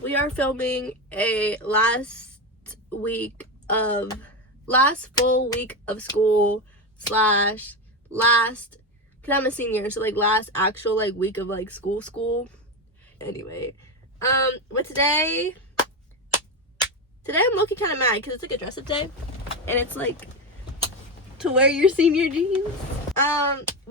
We are filming a last full week of school slash last, because I'm a senior, so like last actual like week of like school. Anyway, but today I'm low-key kind of mad because it's like a dress-up day, and it's like to wear your senior jeans.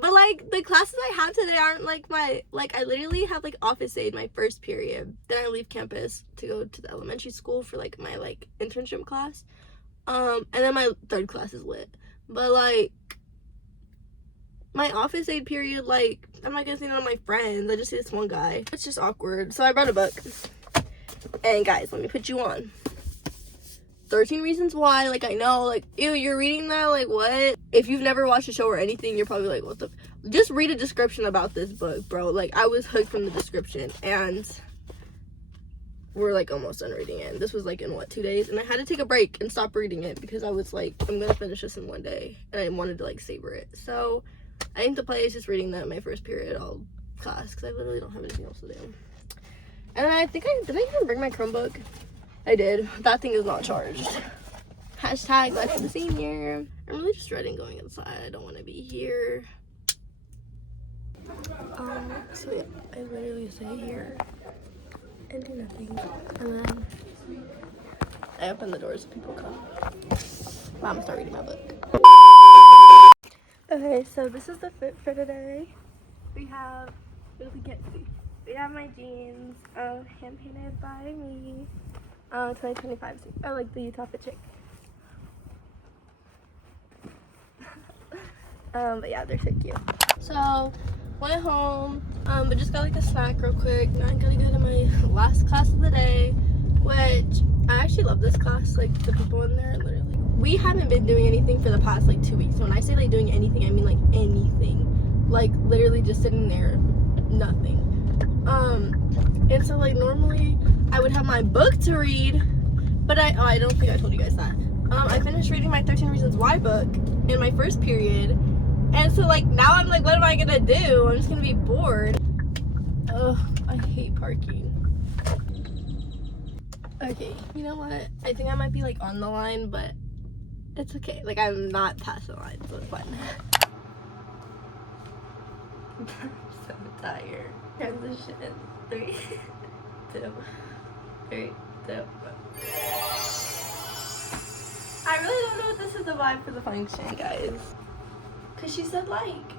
But like the classes I have today aren't like I literally have like office aid my first period. Then I leave campus to go to the elementary school for like my like internship class. And then my third class is lit. But like my office aid period, like I'm not gonna see none of my friends. I just see this one guy. It's just awkward. So I brought a book. And guys, let me put you on. 13 Reasons Why. Like, I know, like, ew, you're reading that, like, what? If you've never watched a show or anything, you're probably like, what the just read a description about this book, bro. Like, I was hooked from the description, and we're like almost done reading it. And this was like in what, 2 days? And I had to take a break and stop reading it because I was like, I'm gonna finish this in one day, and I wanted to like savor it. So I think the play is just reading that in my first period all class because I literally don't have anything else to do. And then I think did I even bring my Chromebook? I did. That thing is not charged. Hashtag life of the senior. I'm really just dreading going inside. I don't want to be here. So yeah, I literally stay here and do nothing. And then I open the doors so people come. I'm gonna start reading my book. Okay, so this is the fit for today. We have, what we can't see. We have my jeans, hand painted by me. 2025. I like the Utah Fit chick. But yeah, they're so cute. So went home, but just got like a snack real quick. Now I gotta go to my last class of the day, which I actually love this class. Like the people in there, literally. We haven't been doing anything for the past like 2 weeks. When I say like doing anything, I mean like anything. Like literally just sitting there, nothing. And so like normally I would have my book to read, but I don't think I told you guys that. I finished reading my 13 Reasons Why book in my first period, and so like now I'm like, what am I gonna do? I'm just gonna be bored. Ugh, I hate parking. Okay, you know what? I think I might be like on the line, but it's okay. Like I'm not past the line, so it's fine. I'm so tired. Transition. 3, 2, 3, 2. I really don't know if this is the vibe for the function, guys. Cause she said like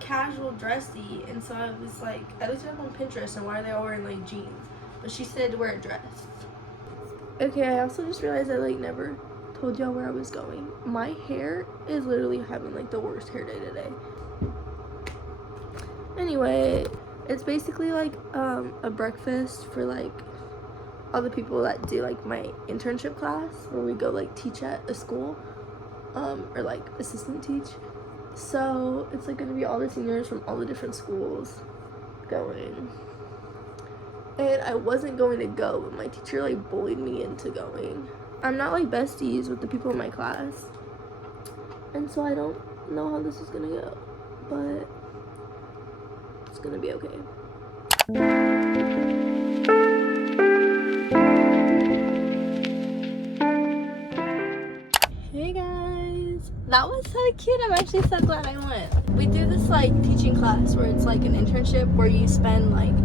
casual dressy, and so I was like, I looked it up on Pinterest and why are they all wearing like jeans? But she said to wear a dress. Okay, I also just realized I like never told y'all where I was going. My hair is literally having like the worst hair day today. Anyway, it's basically like a breakfast for like all the people that do like my internship class where we go like teach at a school or like assistant teach. So it's like gonna be all the seniors from all the different schools going. And I wasn't going to go, but my teacher like bullied me into going. I'm not like besties with the people in my class, and so I don't know how this is gonna go, but it's gonna be okay. Hey guys, that was so cute. I'm actually so glad I went. We do this like teaching class where it's like an internship where you spend like,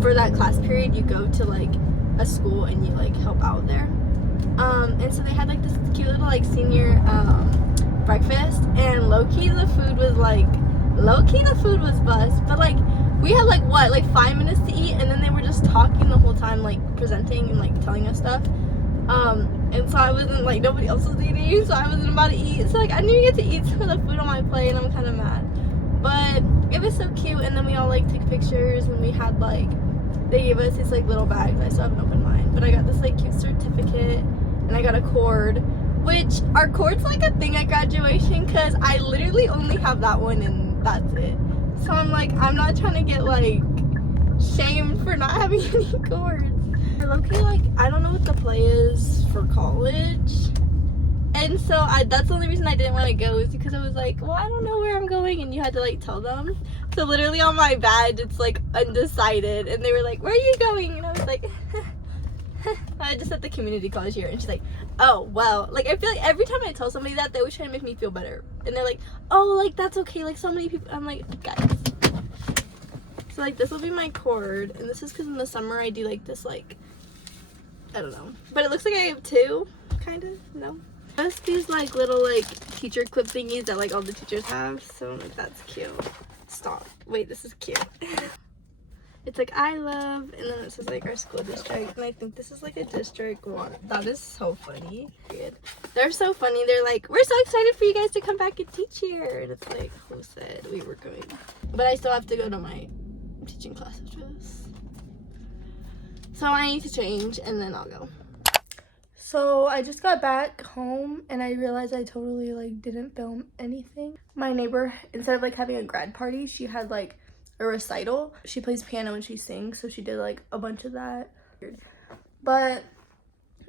for that class period, you go to like a school and you like help out there. And so they had like this cute little like senior breakfast, and low-key the food was bust, but like we had like what, like 5 minutes to eat, and then they were just talking the whole time, like presenting and like telling us stuff. And so I wasn't like, nobody else was eating, so I wasn't about to eat. So like I didn't even get to eat some of the food on my plate, and I'm kind of mad. But it was so cute, and then we all like took pictures, and we had like, they gave us these like little bags. I still haven't opened mine, but I got this like cute certificate, and I got a cord, which our cord's like a thing at graduation because I literally only have that one and that's it. So I'm like, I'm not trying to get like shamed for not having any cords. I low-key like, I don't know what the play is for college, And so that's the only reason I didn't want to go, is because I was like, well, I don't know where I'm going, and you had to like tell them. So literally on my badge it's like undecided, and they were like, where are you going? And I was like I just at the community college here. And she's like, oh well. Like I feel like every time I tell somebody that, they always try to make me feel better, and they're like, oh, like that's okay, like so many people. I'm like, guys, so like this will be my cord, and this is because in the summer I do like this, like I don't know, but it looks like I have two, kind of. No, just these like little like teacher clip thingies that like all the teachers have. So like that's cute. Stop. Wait, this is cute. It's like I love, and then it says like our school district, and I think this is like a district one. That is so funny. They're so funny. They're like, we're so excited for you guys to come back and teach here, and it's like, who said we were going? But I still have to go to my teaching class after this. So I need to change, and then I'll go. So I just got back home, and I realized I totally like didn't film anything. My neighbor, instead of like having a grad party, she had like a recital. She plays piano and she sings, so she did like a bunch of that. But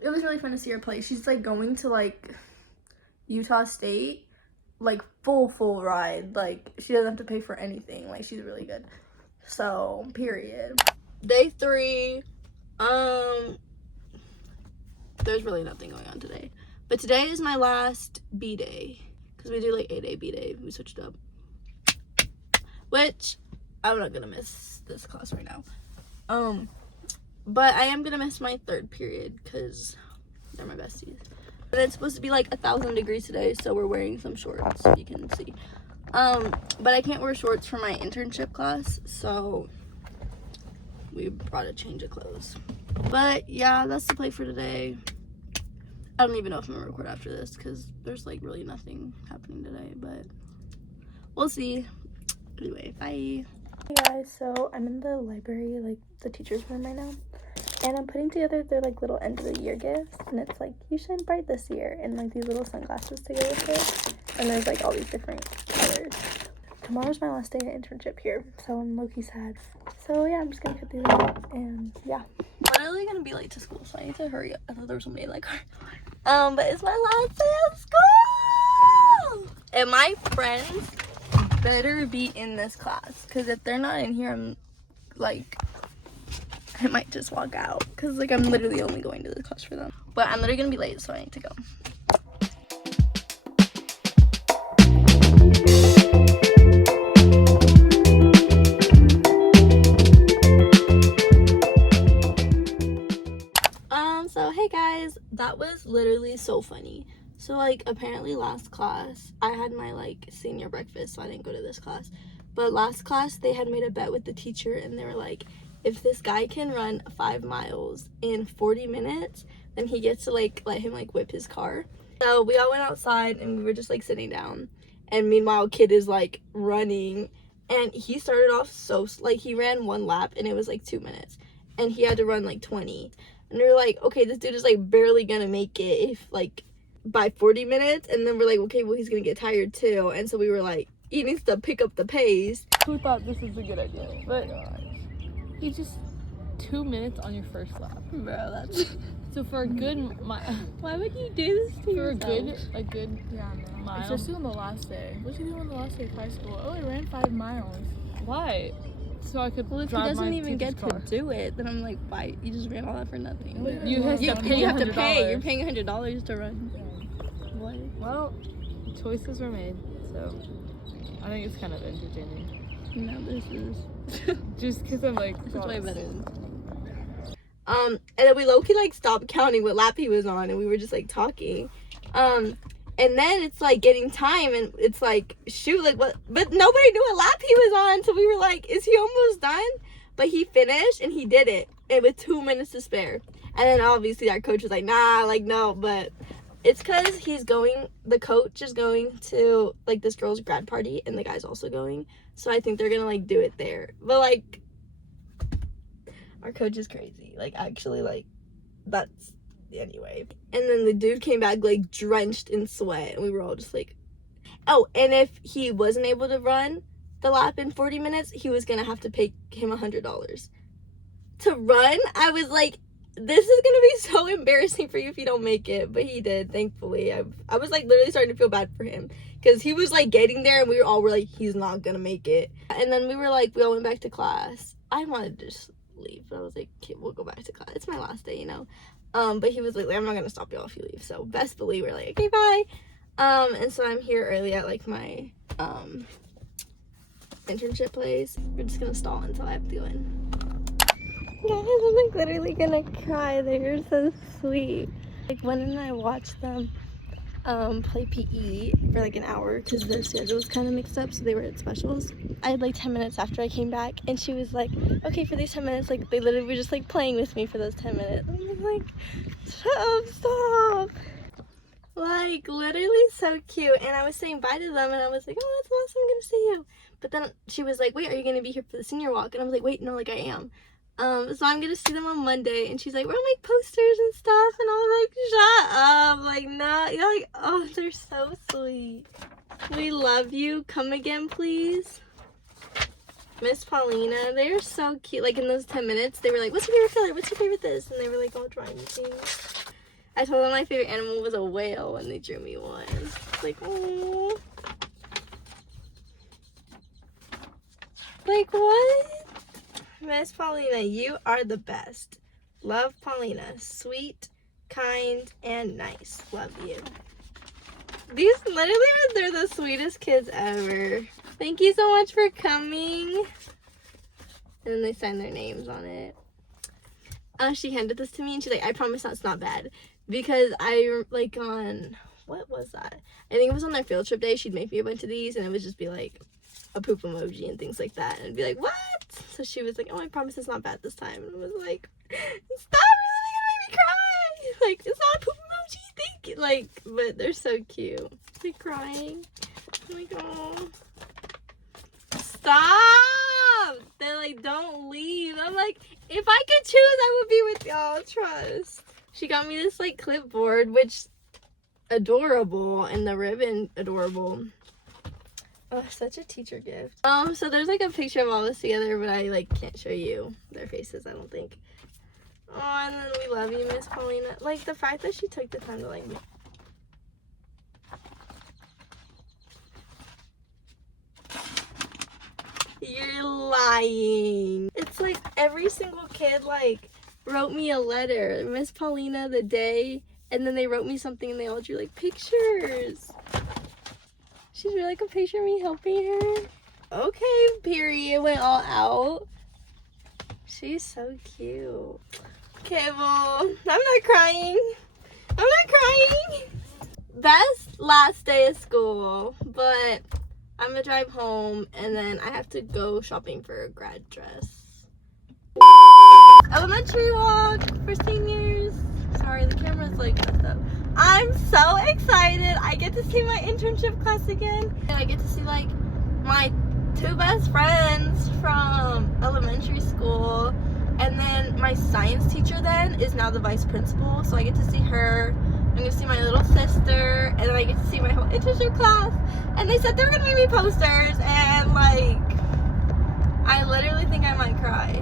it was really fun to see her play. She's like going to like Utah State, like full ride. Like she doesn't have to pay for anything. Like she's really good. So period. Day 3. There's really nothing going on today, but today is my last B day, because we do like 8A B day. We switched up, which I'm not gonna miss this class right now. But I am gonna miss my 3rd period because they're my besties. And it's supposed to be like 1,000 degrees today, so we're wearing some shorts, you can see. But I can't wear shorts for my internship class, so we brought a change of clothes. But yeah, that's the play for today. I don't even know if I'm gonna record after this, because there's like really nothing happening today, but we'll see. Anyway, bye. Hey guys, so I'm in the library, like the teacher's room right now, and I'm putting together their like little end of the year gifts, and it's like, you shine bright this year, and like these little sunglasses to go with it, and there's like all these different colors. Tomorrow's my last day of internship here, so I'm low-key sad. So yeah, I'm just gonna cut these out, and yeah. Literally gonna be late to school, so I need to hurry up. I thought there was somebody in my car. But it's my last day of school! And my friends better be in this class, because if they're not in here, I'm like, I might just walk out, because like I'm literally only going to this class for them. But I'm literally gonna be late, so I need to go. So hey guys, that was literally so funny. So like apparently last class I had my like senior breakfast, so I didn't go to this class. But last class they had made a bet with the teacher, and they were like, if this guy can run 5 miles in 40 minutes, then he gets to like let him like whip his car. So we all went outside and we were just like sitting down, and meanwhile kid is like running, and he started off so like he ran 1 lap and it was like 2 minutes, and he had to run like 20. And we were like, okay, this dude is like barely gonna make it if like by 40 minutes. And then we're like, okay, well he's gonna get tired too. And so we were like, he needs to pick up the pace. Who thought this was a good idea? But he just 2 minutes on your first lap, bro. That's so for a good why would you do this to for yourself? a good mile. Especially on the last day. What did you do on the last day of high school? Oh, I ran 5 miles. Why? So I could Well, if he drive doesn't my even get car. to do it, then I'm like, why? You just ran all that for nothing. You have to pay you have to pay. $100. You're paying $100 to run. What? Well, choices were made, so I think it's kind of entertaining. No, this is Just because I'm like, this is way better. And then we low-key like stopped counting what lap he was on, and we were just like talking. And then it's like getting time, and it's like, shoot, like what? But nobody knew what lap he was on, so we were like, is he almost done? But he finished and he did it, and with 2 minutes to spare. And then obviously our coach was like, nah, like no. But it's because the coach is going to like this girl's grad party, and the guy's also going, so I think they're gonna like do it there. But like our coach is crazy, like actually, like that's anyway. And then the dude came back like drenched in sweat, and we were all just like, oh, and if he wasn't able to run the lap in 40 minutes, he was gonna have to pay him $100 to run. I was like, this is gonna be so embarrassing for you if you don't make it, but he did, thankfully. I was like literally starting to feel bad for him because he was like getting there and we were like, he's not gonna make it. And then we all went back to class. I wanted to just leave, but I was like, okay, we'll go back to class. It's my last day, you know. But he was like, I'm not gonna stop y'all if you leave. So best believe we're like, okay, bye. And so I'm here early at like my internship place. We're just gonna stall until I have to go in. Guys, I'm like literally gonna cry. They were so sweet. Like when I watched them play PE for like an hour because their schedule was kind of mixed up, so they were at specials. I had like 10 minutes after I came back, and she was like, okay, for these 10 minutes, like they literally were just like playing with me for those 10 minutes. I was like, shut up, stop. Like literally so cute. And I was saying bye to them and I was like, oh, it's awesome, I'm gonna see you. But then she was like, wait, are you gonna be here for the senior walk? And I was like, wait, no, like I am. So I'm gonna see them on Monday, and she's like, we're gonna make posters and stuff, and I was like, shut up, like, no, you're like, oh, they're so sweet. We love you. Come again, please. Miss Paulina, they're so cute. Like in those 10 minutes, they were like, what's your favorite color? What's your favorite this? And they were like all drawing things. I told them my favorite animal was a whale, and they drew me one. Like, oh. Like, what? Miss Paulina, you are the best. Love, Paulina. Sweet, kind, and nice. Love you. These literally they're the sweetest kids ever. Thank you so much for coming. And then they signed their names on it. She handed this to me and she's like, I promise that's not bad. Because I, like on, what was that? I think it was on their field trip day. She'd make me a bunch of these and it would just be like a poop emoji and things like that. And I'd be like, what? So she was like, oh, I promise it's not bad this time. And I was like, stop, you're really gonna make me cry. Like, it's not a poop emoji, thank you. Like, but they're so cute. They're crying. I'm like, oh. Stop! They're like, don't leave. I'm like, if I could choose, I would be with y'all. Trust. She got me this like clipboard, which adorable, and the ribbon adorable. Oh, such a teacher gift. So there's like a picture of all of us together, but I like can't show you their faces, I don't think. Oh, and then we love you, Miss Paulina. Like the fact that she took the time to like. You're lying. It's like every single kid like wrote me a letter. Miss Paulina the day, and then they wrote me something and they all drew like pictures. She drew like a picture of me helping her. Okay, period. Went all out. She's so cute. Okay, well, I'm not crying. I'm not crying. Best last day of school, but I'm gonna drive home and then I have to go shopping for a grad dress. Elementary walk for seniors. Sorry, the camera's like messed up. I'm so excited. I get to see my internship class again. And I get to see like my two best friends from elementary school. And then my science teacher then is now the vice principal. So I get to see her. I'm gonna see my little sister. And then I get to see my whole internship class. And they said they were gonna make me posters. And like, I literally think I might cry.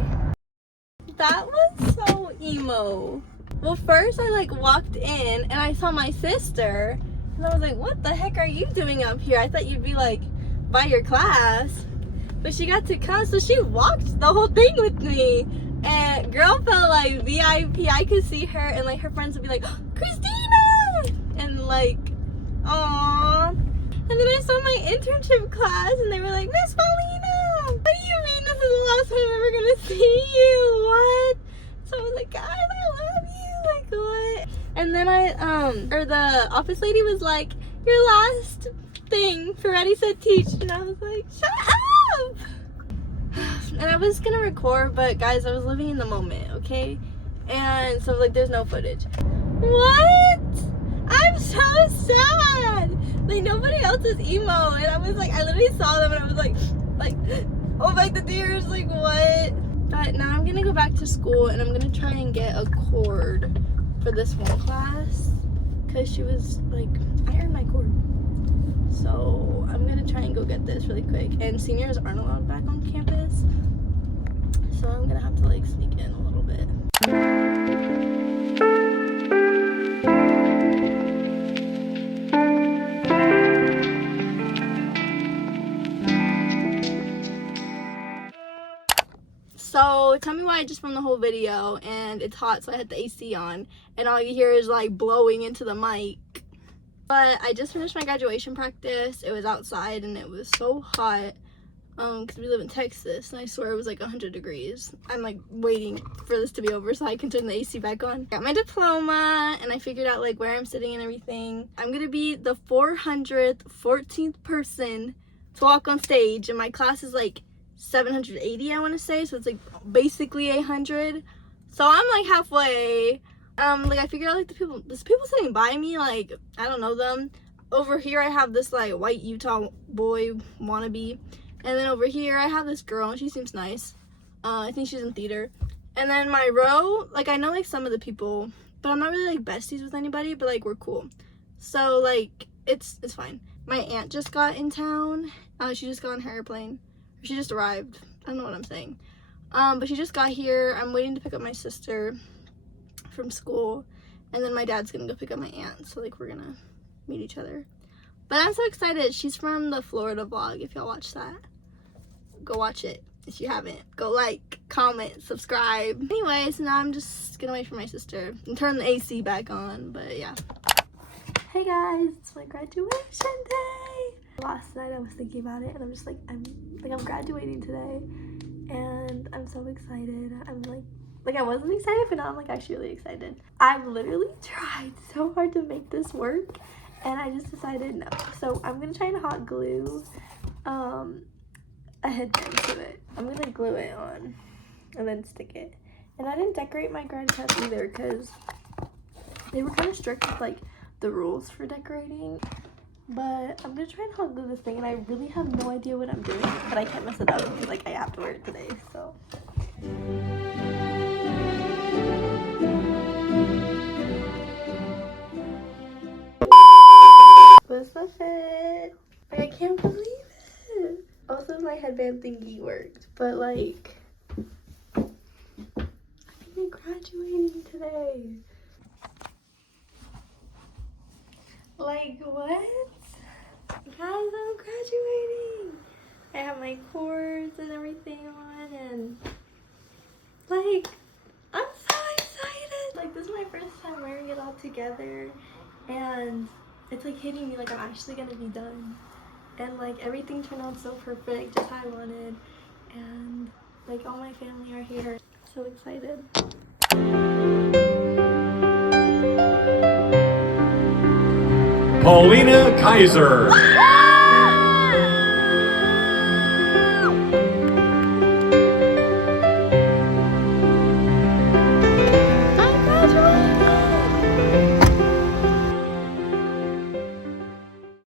That was so emo. Well, first I like walked in and I saw my sister and I was like, what the heck are you doing up here? I thought you'd be like by your class, but she got to come, so she walked the whole thing with me, and girl felt like VIP. I could see her and like her friends would be like, oh, Christina, and like, aww. And then I saw my internship class and they were like, Miss Paulina, what do you mean this is the last time I'm ever gonna see you? What? So I was like, guys, I love you. Like, what? And then the office lady was like, your last thing, Ferretti said teach. And I was like, shut up. And I was gonna record, but guys, I was living in the moment, okay? And so like, there's no footage. What? I'm so sad. Like, nobody else is emo. And I was like, I literally saw them and I was like, oh my, the tears, like, what? But now I'm gonna go back to school and I'm gonna try and get a cord for this one class, because she was like, I earned my cord. So I'm gonna try and go get this really quick. And seniors aren't allowed back on campus, so I'm gonna have to like sneak in a little bit. So tell me why I just filmed the whole video and it's hot, so I had the AC on and all you hear is like blowing into the mic. But I just finished my graduation practice. It was outside and it was so hot because we live in Texas and I swear it was like 100 degrees. I'm like waiting for this to be over so I can turn the AC back on. Got my diploma and I figured out like where I'm sitting and everything. I'm gonna be the 414th person to walk on stage and my class is like 780, I want to say, so it's like basically 100. So I'm like halfway. Like I figured out like there's people sitting by me, like I don't know them. Over here I have this like white Utah boy wannabe, and then over here I have this girl and she seems nice. I think she's in theater. And then my row, like I know like some of the people, but I'm not really like besties with anybody, but like we're cool. So like it's fine. My aunt just got in town. She just got on her airplane. She just arrived. I don't know what I'm saying. But she just got here. I'm waiting to pick up my sister from school. And then my dad's gonna go pick up my aunt. So like we're gonna meet each other. But I'm so excited. She's from the Florida vlog. If y'all watch that, go watch it. If you haven't, go like, comment, subscribe. Anyway, so now I'm just gonna wait for my sister and turn the AC back on. But yeah. Hey guys, it's my graduation day. Last night I was thinking about it and I'm just like, I'm graduating today and I'm so excited. I'm like I wasn't excited, but now I'm like actually really excited. I've literally tried so hard to make this work and I just decided no. So I'm gonna try and hot glue a headband to it. I'm gonna glue it on and then stick it. And I didn't decorate my grad test either because they were kind of strict with like the rules for decorating. But I'm gonna try and hot glue this thing and I really have no idea what I'm doing, but I can't mess it up because like I have to wear it today, so. What's the fit? Like, I can't believe it. Also, my headband thingy worked, but like, I'm graduating today. Like, what? Guys, I'm graduating. I have my cords and everything on and like, I'm so excited. Like, this is my first time wearing it all together and it's like hitting me like I'm actually gonna be done. And like everything turned out so perfect, just how I wanted. And like all my family are here. So excited. Paulina Kaiser.